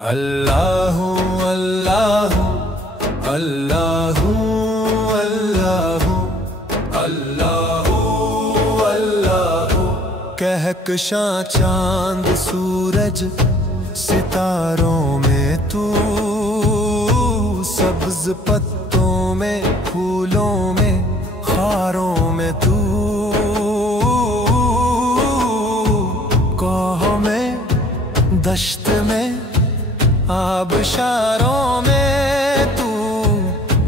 अल्लाहु अल्लाहु अल्लाहु अल्लाहु अल्लाहु अल्लाहु। कहकशां चांद सूरज सितारों में तू, सब्ज पत्तों में फूलों में खारों में तू, कोह में दश्त में आबशारों में तू,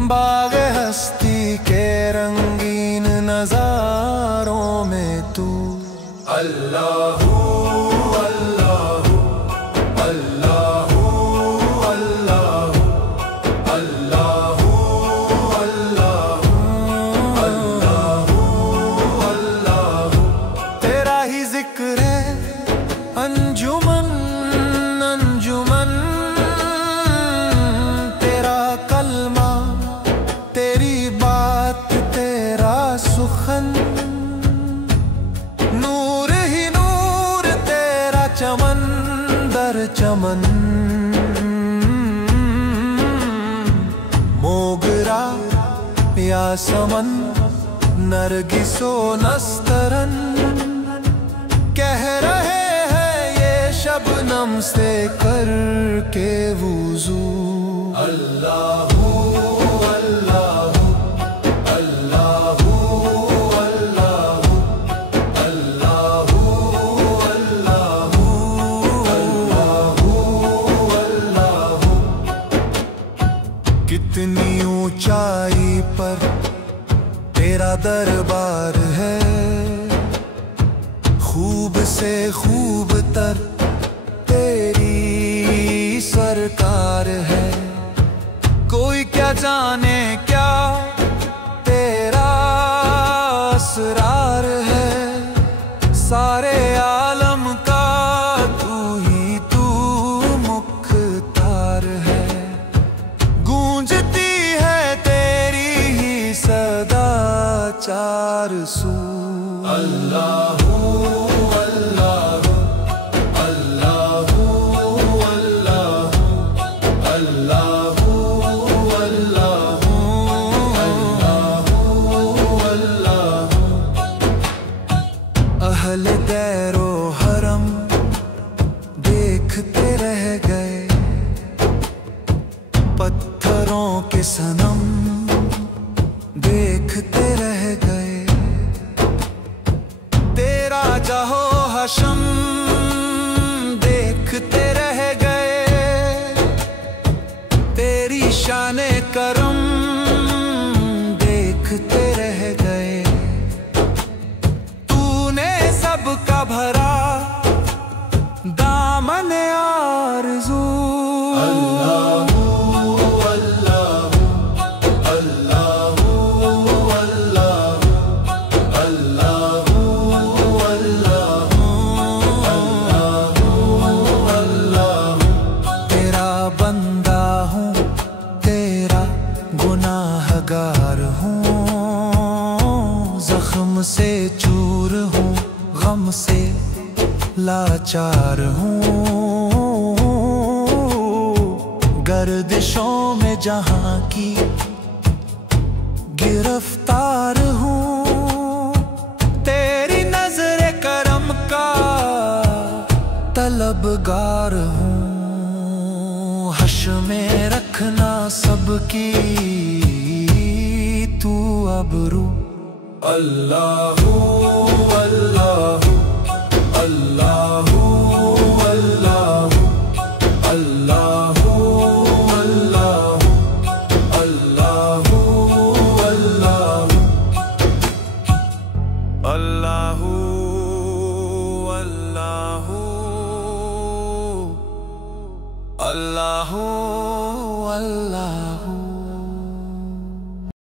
बाग हस्ती के रंगीन नजारों में तू। अल्लाहु अल्लाहु अल्लाहु अल्लाहु अल्लाहु अल्लाहु अल्लाहु अल्लाहु। तेरा ही जिक्र है अंजुमन अंजुमन, तेरा कलमा तेरी बात तेरा सुखन, नूर ही नूर तेरा चमन दर चमन। मोगरा या समन नरगिसो नस्तरन, कह रहे शबनम से करके वुज़ू। अल्लाहु अल्लाहु अल्लाहु अल्लाहु अल्लाहु अल्लाहु अल्लाहु अल्लाहु। कितनी ऊंचाई पर तेरा दरबार है, खूब से खूब तर तेरी सरकार है। कोई क्या जाने क्या तेरा असरार है, सारे आलम का तू ही तू मुख्तार है। गूंजती है तेरी ही सदा चार सू। अल्लाहु अल्लाहु अल्लाहु अल्लाहु अल्लाहु अल्लाहु अल्लाहु। अहले दैरो हरम देखते रह गए, पत्थरों के सनम देखते रह गए। तेरा जहो हशम देखते रह गए, तेरी शाने करम देखते रह गए। तूने सबका भरा दामन आरज़ू। अल्लाहु अल्लाहु अल्लाहु अल्लाहु अल्लाहु अल्लाहु अल्लाहु अल्लाहु। तेरा बंदा हूँ तेरा गुनाहगार हूँ, जख्म से चूर हूँ गम से लाचार हूँ। गर्दिशों में जहाँ की गिरफ्तार हूँ, तेरी नजरे करम का तलबगार हूँ। हश में रखना सबकी तू अबरू। अल्लाहु अल्लाहु अल्लाहु अल्लाहु अल्लाहु अल्लाहु अल्लाहु अल्लाहु अल्लाहु अल्लाहु अल्लाहु